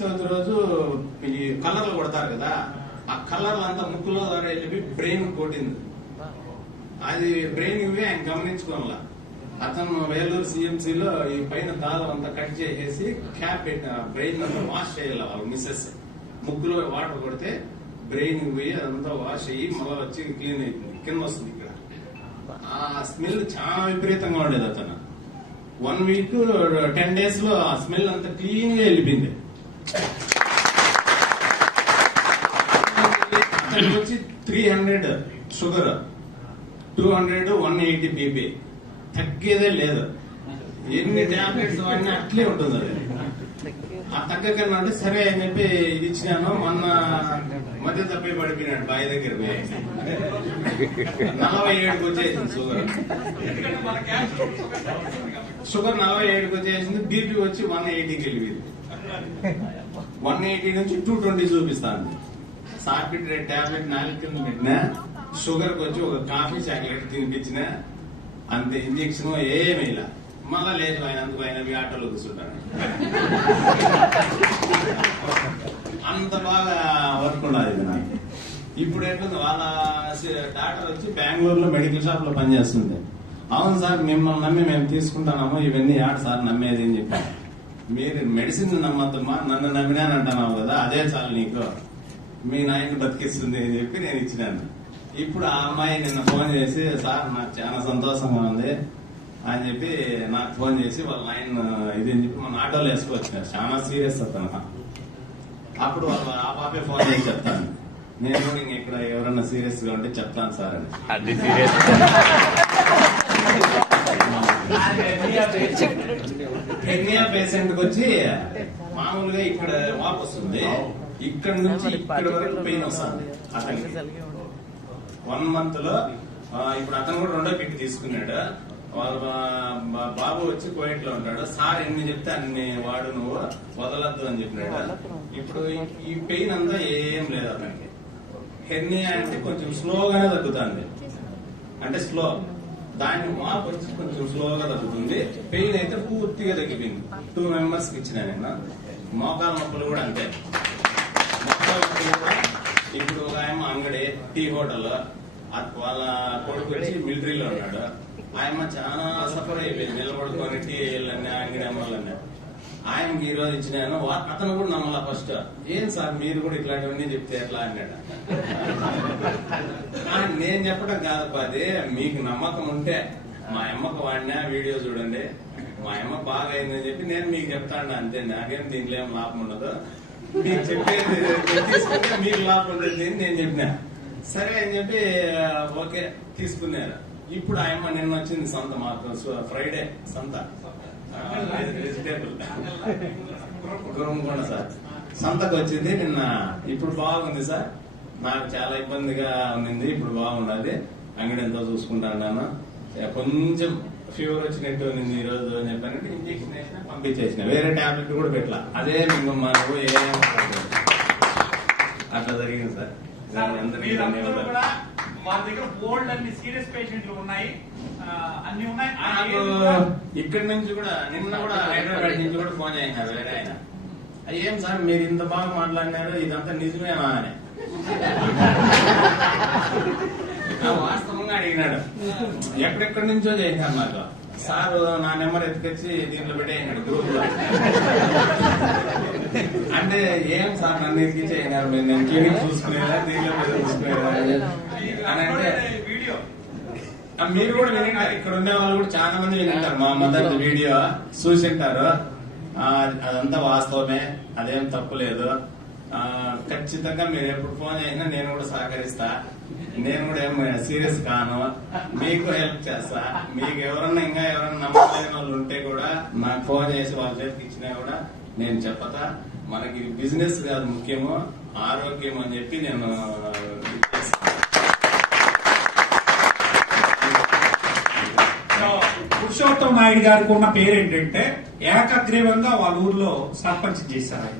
చవితి రోజు ఈ కలర్లు కొడతారు కదా, ఆ కలర్లు అంతా ముక్కులో వెళ్ళి బ్రెయిన్ కొట్టింది. అది బ్రెయిన్ ఇవి ఆయన గమనించుకోవాలా. అతను వేలూరు సిఎంసీలో ఈ పైన దారం అంతా కట్ చేసేసి క్యాప్ పెట్టిన బ్రెయిన్ అంతా వాష్ చేయాలి. వాళ్ళు మిస్సెస్ ముక్కులో వాటర్ కొడితే బ్రెయిన్ పోయి అదంతా వాష్ అయ్యి మళ్ళీ వచ్చి క్లీన్ అయిపోయింది. కింద వస్తుంది ఇక్కడ. ఆ స్మెల్ చాలా విపరీతంగా ఉండేది. అతను 1 వీక్ 10 days లో ఆ స్మెల్ అంతా క్లీన్ గా వెళ్ళిపోయింది. అతనికి వచ్చి 300 షుగర్, 200 180 బీపీ, తగ్గేదే లేదు. ఎన్ని టాబ్లెట్స్ వాడినా అట్లే ఉంటుంది. అది ఆ తగ్గకన్నా అంటే సరే అని చెప్పి ఇది ఇచ్చినాను. మొన్న మధ్య తప్పి పడిపోయినాడు బావి దగ్గర పోయి. 47కి వచ్చేసింది షుగర్ 47కి వచ్చేసింది. బీపీ వచ్చి 180కి వెళ్ళిపోయింది. 180 నుంచి 220 చూపిస్తాను. సార్బిట్రేట్ టాబ్లెట్ 4 కింద పెట్టినా, షుగర్ కి వచ్చి ఒక కాఫీ చాక్లెట్ తినిపించిన, అంతే. ఇంజక్షన్ ఏమీ ఇలా. మళ్ళా లేదు ఆయన అందుకు ఆయన ఆటోలో కూర్చుంటాను. అంత బాగా వర్క్ ఉండదు నాకు. ఇప్పుడు ఎట్లుంది, వాళ్ళ డాక్టర్ వచ్చి బెంగళూరులో మెడికల్ షాప్ లో పనిచేస్తుంది. అవును సార్, మిమ్మల్ని నమ్మి మేము తీసుకుంటాము, ఇవన్నీ ఆడు సార్ నమ్మేది అని చెప్పారు. మీరు మెడిసిన్ నమ్మద్దమ్మా, నన్ను నమ్మినానంటున్నావు కదా, అదే చాలు నీకు, మీ నాయన్ని బతికిస్తుంది అని చెప్పి నేను ఇచ్చినాను. ఇప్పుడు ఆ అమ్మాయి నిన్న ఫోన్ చేసి, సార్ నాకు చాలా సంతోషంగా ఉంది అని చెప్పి నాకు ఫోన్ చేసి వాళ్ళ నాయన ఇది అని చెప్పి మన ఆటోలో వేసుకొచ్చినారు. చాలా సీరియస్ అతను. అప్పుడు ఆ పాపే ఫోన్ చేసి చెప్తాను, నేను ఇక్కడ ఎవరన్నా సీరియస్ గా ఉంటే చెప్తాను సార్ అని. హెర్నియా పేషెంట్ కి వచ్చి మామూలుగా ఇక్కడ వాపు వస్తుంది, ఇక్కడ నుంచి ఇక్కడ వరకు పెయిన్ వస్తుంది అతనికి. 1 month లో ఇప్పుడు అతను కూడా 2వ కిట్ తీసుకున్నాడు. వాళ్ళ బాబు వచ్చి కోవిడ్ లో ఉంటాడు. సార్ ఎన్ని చెప్తే అన్ని వాడు, నువ్వు వదలద్దు అని చెప్పినాడు. ఇప్పుడు ఈ పెయిన్ అంతా ఏం లేదు అతనికి. హెర్నియా అంటే కొంచెం స్లోగానే తగ్గుతుంది, అంటే స్లో. దాన్ని వాపు వచ్చి కొంచెం స్లోగా తగ్గుతుంది. పెయిన్ అయితే పూర్తిగా తగ్గిపోయింది. 2 members కి ఇచ్చిన నేను. మోకాల నొప్పులు కూడా అంతే. మోకాల నొప్పులు కూడా ఇప్పుడు ఒక ఆయన అంగడి టీ హోటల్, వాళ్ళ కొడుకు వచ్చి మిలిటరీలో ఉన్నాడు. ఆయన చాలా సఫర్ అయిపోయింది. నిలబడుకొని టీ వేయాలన్నా అంగడి అమ్మాలన్నా. ఆయనకి ఈ రోజు ఇచ్చినాను. అతను కూడా నమ్మలా ఫస్ట్. ఏం సార్ మీరు కూడా ఇట్లాంటివన్నీ చెప్తే ఎట్లా అన్నాడు. నేను చెప్పడం కాదప్ప, అది మీకు నమ్మకం ఉంటే మా అమ్మకు వాడినా వీడియో చూడండి, మా అమ్మ బాగా అయిందని చెప్పి నేను మీకు చెప్తాను అంతే. నాకేం దీంట్లో ఏం లాభం ఉండదు, మీకు చెప్పేది తీసుకుంటే మీకు లాభం ఉండదు అని నేను చెప్పినా. సరే అని చెప్పి ఓకే తీసుకున్నారు. ఇప్పుడు ఆయమ్మ నిన్న వచ్చింది సంత, మాకు ఫ్రైడే సంత వెజిటేబుల్ గురంకొండ సార్ సంతకు వచ్చింది నిన్న. ఇప్పుడు బాగుంది సార్, నాకు చాలా ఇబ్బందిగా ఉంది, ఇప్పుడు బాగుండదు, అంగడి ఎంతో చూసుకుంటాను. కొంచెం ఫీవర్ వచ్చినట్టు ఉంది ఈ రోజు అని చెప్పానంటే ఇంజక్షన్ వేసినా పంపించేసిన, వేరే టాబ్లెట్ కూడా పెట్టలా. అదే మేము మనకు అట్లా జరిగింది సార్. మా దగ్గర బోల్డ్ అన్ని సీరియస్ పేషెంట్లు ఉన్నాయి, అన్ని ఉన్నాయి. ఇక్కడి నుంచి కూడా నిన్న కూడా హైదరాబాద్ నుంచి కూడా ఫోన్ చేసినారు వేరే ఆయన. ఏం సార్ మీరు ఇంత బాగా మాట్లాడినారు, ఇదంతా నిజమేనా అని వాస్తవంగా అడిగినాడు. ఎక్కడెక్కడి నుంచో చేసినారు నాకు. సార్ నా నెంబర్ ఎత్తుకొచ్చి దీంట్లో పెట్టేసినాడు గ్రూప్ లో. అంటే ఏం సార్ నన్ను ఎత్తికిచ్చేసినారు, నేను క్లినిక్ చూసుకునేదా దీంట్లో చూసుకునేదా అని అంటే, మీరు కూడా వినింటారు, ఇక్కడ ఉండే వాళ్ళు కూడా చాలా మంది వినింటారు. మా మదర్ వీడియో చూసింటారు. అదంతా వాస్తవమే, అదేం తప్పు లేదు. ఖచ్చితంగా మీరు ఎప్పుడు ఫోన్ చేసినా నేను కూడా సహకరిస్తా. నేను కూడా ఏం సీరియస్ కాను, మీకు హెల్ప్ చేస్తా. మీకు ఎవరన్నా ఇంకా ఎవరన్నా నమ్మలేని వాళ్ళు ఉంటే కూడా నాకు ఫోన్ చేసి వాళ్ళ చేతికి ఇచ్చినా కూడా నేను చెప్పతా. మనకి బిజినెస్ కాదు ముఖ్యము, ఆరోగ్యం అని చెప్పి నేను పురుషోత్తం నాయుడు గారికి ఉన్న పేరు ఏంటంటే ఏకగ్రీవంగా వాళ్ళ ఊర్లో సర్పంచ్ చేశారు.